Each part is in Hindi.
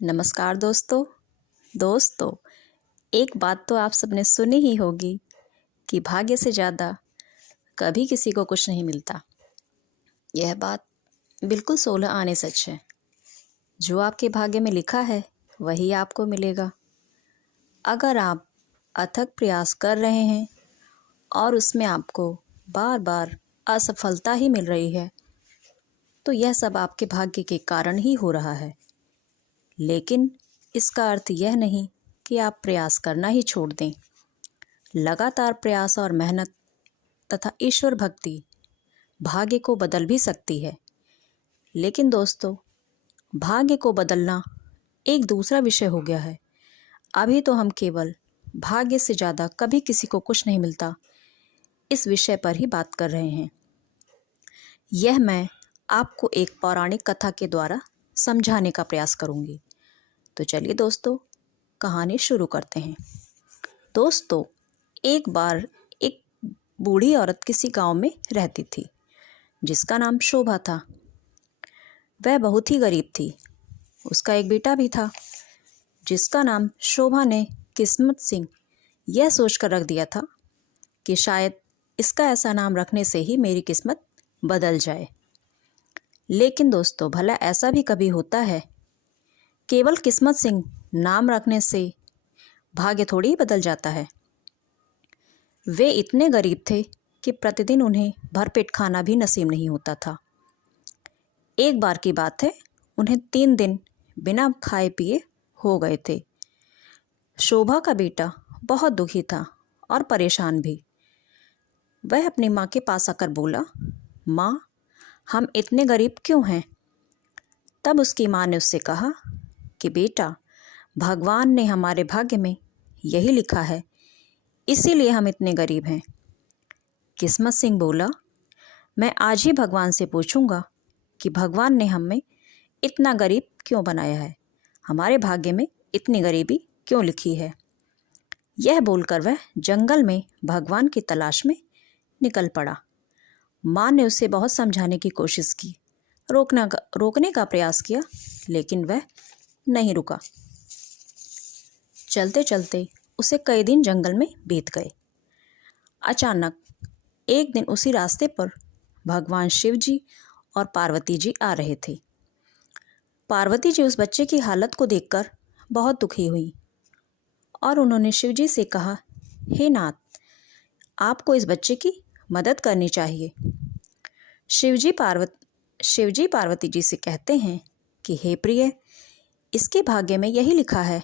नमस्कार दोस्तों, एक बात तो आप सबने सुनी ही होगी कि भाग्य से ज़्यादा कभी किसी को कुछ नहीं मिलता। यह बात बिल्कुल 16 आने सच है। जो आपके भाग्य में लिखा है वही आपको मिलेगा। अगर आप अथक प्रयास कर रहे हैं और उसमें आपको बार बार असफलता ही मिल रही है तो यह सब आपके भाग्य के कारण ही हो रहा है। लेकिन इसका अर्थ यह नहीं कि आप प्रयास करना ही छोड़ दें। लगातार प्रयास और मेहनत तथा ईश्वर भक्ति भाग्य को बदल भी सकती है। लेकिन दोस्तों, भाग्य को बदलना एक दूसरा विषय हो गया है। अभी तो हम केवल भाग्य से ज़्यादा कभी किसी को कुछ नहीं मिलता इस विषय पर ही बात कर रहे हैं। यह मैं आपको एक पौराणिक कथा के द्वारा समझाने का प्रयास करूंगी। तो चलिए दोस्तों, कहानी शुरू करते हैं। दोस्तों, एक बार एक बूढ़ी औरत किसी गांव में रहती थी जिसका नाम शोभा था। वह बहुत ही गरीब थी। उसका एक बेटा भी था जिसका नाम शोभा ने किस्मत सिंह यह सोचकर रख दिया था कि शायद इसका ऐसा नाम रखने से ही मेरी किस्मत बदल जाए। लेकिन दोस्तों, भला ऐसा भी कभी होता है? केवल किस्मत सिंह नाम रखने से भाग्य थोड़ी ही बदल जाता है। वे इतने गरीब थे कि प्रतिदिन उन्हें भरपेट खाना भी नसीब नहीं होता था। एक बार की बात है, उन्हें 3 दिन बिना खाए पिए हो गए थे। शोभा का बेटा बहुत दुखी था और परेशान भी। वह अपनी माँ के पास आकर बोला, माँ, हम इतने गरीब क्यों हैं? तब उसकी माँ ने उससे कहा कि बेटा, भगवान ने हमारे भाग्य में यही लिखा है, इसीलिए हम इतने गरीब हैं। किस्मत सिंह बोला, मैं आज ही भगवान से पूछूंगा कि भगवान ने हमें इतना गरीब क्यों बनाया है, हमारे भाग्य में इतनी गरीबी क्यों लिखी है। यह बोलकर वह जंगल में भगवान की तलाश में निकल पड़ा। माँ ने उसे बहुत समझाने की कोशिश की, रोकने का प्रयास किया, लेकिन वह नहीं रुका। चलते चलते उसे कई दिन जंगल में बीत गए। अचानक एक दिन उसी रास्ते पर भगवान शिव जी और पार्वती जी आ रहे थे। पार्वती जी उस बच्चे की हालत को देखकर बहुत दुखी हुई और उन्होंने शिव जी से कहा, हे नाथ, आपको इस बच्चे की मदद करनी चाहिए। शिव जी पार्वती जी से कहते हैं कि हे प्रिय, इसके भाग्य में यही लिखा है,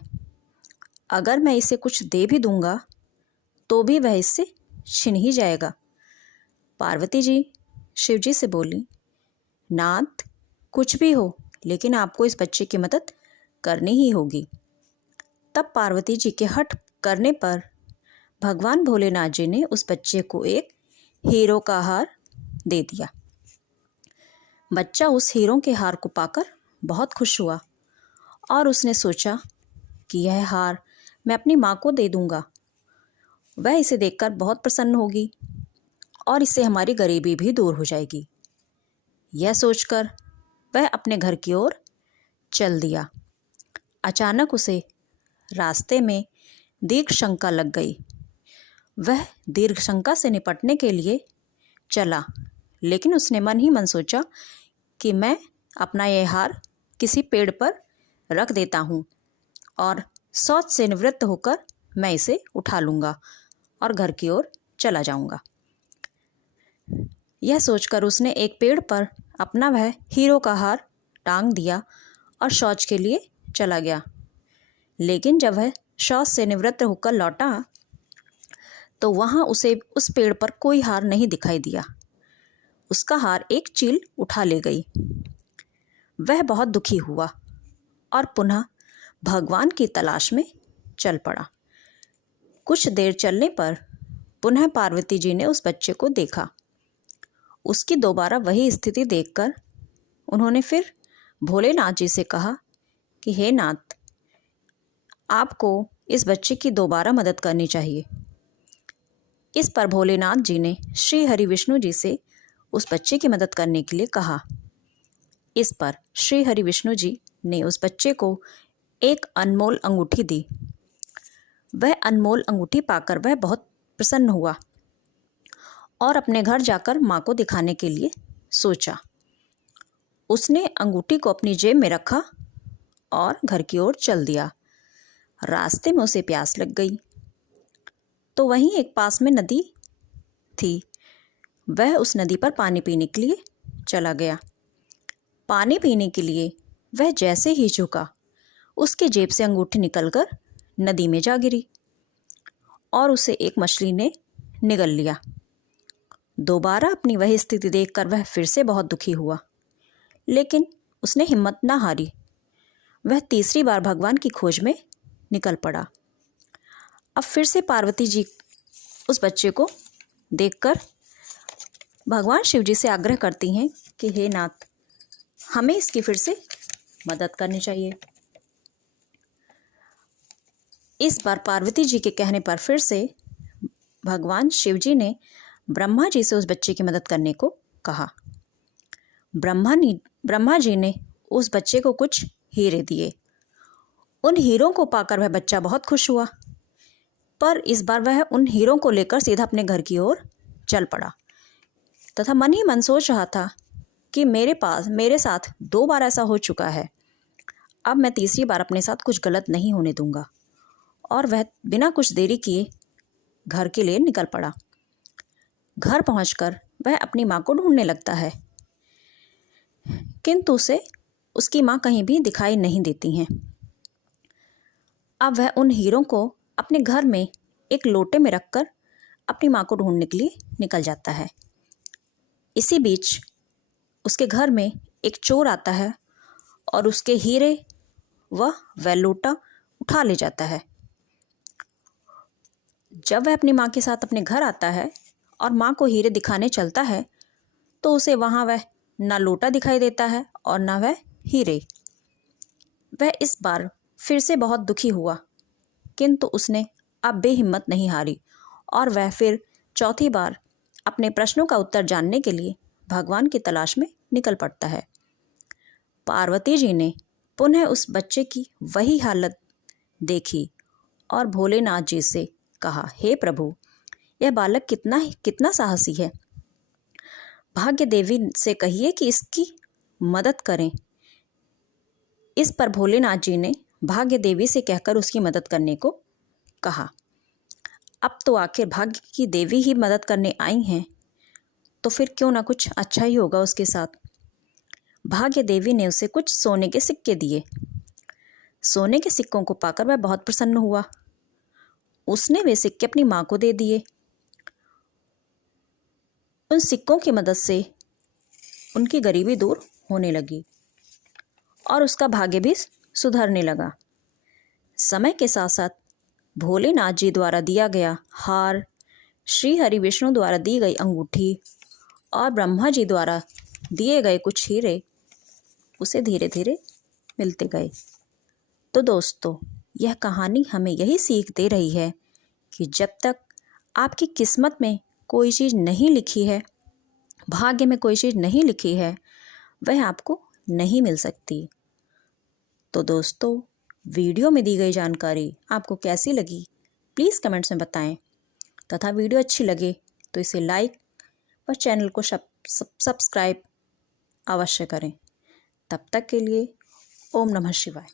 अगर मैं इसे कुछ दे भी दूंगा तो भी वह इससे छिन ही जाएगा। पार्वती जी शिव जी से बोली, नाथ, कुछ भी हो, लेकिन आपको इस बच्चे की मदद करनी ही होगी। तब पार्वती जी के हठ करने पर भगवान भोलेनाथ जी ने उस बच्चे को एक हीरो का हार दे दिया। बच्चा उस हीरो के हार को पाकर बहुत खुश हुआ और उसने सोचा कि यह हार मैं अपनी माँ को दे दूंगा। वह इसे देखकर बहुत प्रसन्न होगी और इससे हमारी गरीबी भी दूर हो जाएगी। यह सोचकर वह अपने घर की ओर चल दिया। अचानक उसे रास्ते में दीर्घ शंका लग गई। वह दीर्घ शंका से निपटने के लिए चला, लेकिन उसने मन ही मन सोचा कि मैं अपना यह हार किसी पेड़ पर रख देता हूँ और शौच से निवृत्त होकर मैं इसे उठा लूँगा और घर की ओर चला जाऊँगा। यह सोचकर उसने एक पेड़ पर अपना वह हीरो का हार टांग दिया और शौच के लिए चला गया। लेकिन जब वह शौच से निवृत्त होकर लौटा तो वहाँ उसे उस पेड़ पर कोई हार नहीं दिखाई दिया। उसका हार एक चील उठा ले गई। वह बहुत दुखी हुआ और पुनः भगवान की तलाश में चल पड़ा। कुछ देर चलने पर पुनः पार्वती जी ने उस बच्चे को देखा। उसकी दोबारा वही स्थिति देखकर उन्होंने फिर भोलेनाथ जी से कहा कि हे नाथ, आपको इस बच्चे की दोबारा मदद करनी चाहिए। इस पर भोलेनाथ जी ने श्री हरि विष्णु जी से उस बच्चे की मदद करने के लिए कहा। इस पर श्री हरि विष्णु जी ने उस बच्चे को एक अनमोल अंगूठी दी। वह अनमोल अंगूठी पाकर वह बहुत प्रसन्न हुआ और अपने घर जाकर माँ को दिखाने के लिए सोचा। उसने अंगूठी को अपनी जेब में रखा और घर की ओर चल दिया। रास्ते में उसे प्यास लग गई तो वहीं एक पास में नदी थी। वह उस नदी पर पानी पीने के लिए चला गया। पानी पीने के लिए वह जैसे ही झुका, उसके जेब से अंगूठी निकलकर नदी में जा गिरी और उसे एक मछली ने निगल लिया। दोबारा अपनी वही स्थिति देखकर वह फिर से बहुत दुखी हुआ, लेकिन उसने हिम्मत न हारी। वह तीसरी बार भगवान की खोज में निकल पड़ा। अब फिर से पार्वती जी उस बच्चे को देखकर भगवान शिव जी से आग्रह करती हैं कि हे नाथ, हमें इसकी फिर से मदद करनी चाहिए। इस बार पार्वती जी के कहने पर फिर से भगवान शिव जी ने ब्रह्मा जी से उस बच्चे की मदद करने को कहा। ब्रह्मा जी ने उस बच्चे को कुछ हीरे दिए। उन हीरों को पाकर वह बच्चा बहुत खुश हुआ, पर इस बार वह उन हीरों को लेकर सीधा अपने घर की ओर चल पड़ा तथा मन ही मन सोच रहा था कि मेरे साथ 2 बार ऐसा हो चुका है, अब मैं तीसरी बार अपने साथ कुछ गलत नहीं होने दूंगा। और वह बिना कुछ देरी किए घर के लिए निकल पड़ा। घर पहुंचकर वह अपनी माँ को ढूंढने लगता है, किंतु उसे उसकी माँ कहीं भी दिखाई नहीं देती हैं। अब वह उन हीरों को अपने घर में एक लोटे में रखकर अपनी माँ को ढूंढने के लिए निकल जाता है। इसी बीच उसके घर में एक चोर आता है और उसके हीरे वह लोटा उठा ले जाता है। जब वह अपनी माँ के साथ अपने घर आता है और माँ को हीरे दिखाने चलता है तो उसे वहाँ वह ना लोटा दिखाई देता है और ना वह हीरे। वह इस बार फिर से बहुत दुखी हुआ, किंतु उसने अब बेहिम्मत नहीं हारी और वह फिर चौथी बार अपने प्रश्नों का उत्तर जानने के लिए भगवान की तलाश में निकल पड़ता है। पार्वती जी ने पुनः उस बच्चे की वही हालत देखी और भोलेनाथ जी से कहा, हे प्रभु, यह बालक कितना साहसी है। भाग्य देवी से कहिए कि इसकी मदद करें। इस पर भोलेनाथ जी ने भाग्य देवी से कहकर उसकी मदद करने को कहा। अब तो आखिर भाग्य की देवी ही मदद करने आई हैं, तो फिर क्यों ना कुछ अच्छा ही होगा उसके साथ। भाग्य देवी ने उसे कुछ सोने के सिक्के दिए। सोने के सिक्कों को पाकर वह बहुत प्रसन्न हुआ। उसने वे सिक्के अपनी माँ को दे दिए। उन सिक्कों की मदद से उनकी गरीबी दूर होने लगी और उसका भाग्य भी सुधरने लगा। समय के साथ साथ भोलेनाथ जी द्वारा दिया गया हार, श्री हरि विष्णु द्वारा दी गई अंगूठी और ब्रह्मा जी द्वारा दिए गए कुछ हीरे उसे धीरे धीरे मिलते गए। तो दोस्तों, यह कहानी हमें यही सीख दे रही है कि जब तक आपकी किस्मत में कोई चीज़ नहीं लिखी है, भाग्य में कोई चीज़ नहीं लिखी है, वह आपको नहीं मिल सकती। तो दोस्तों, वीडियो में दी गई जानकारी आपको कैसी लगी प्लीज़ कमेंट्स में बताएं तथा वीडियो अच्छी लगे तो इसे लाइक और चैनल को सब्सक्राइब अवश्य करें। तब तक के लिए ओम नमः शिवाय।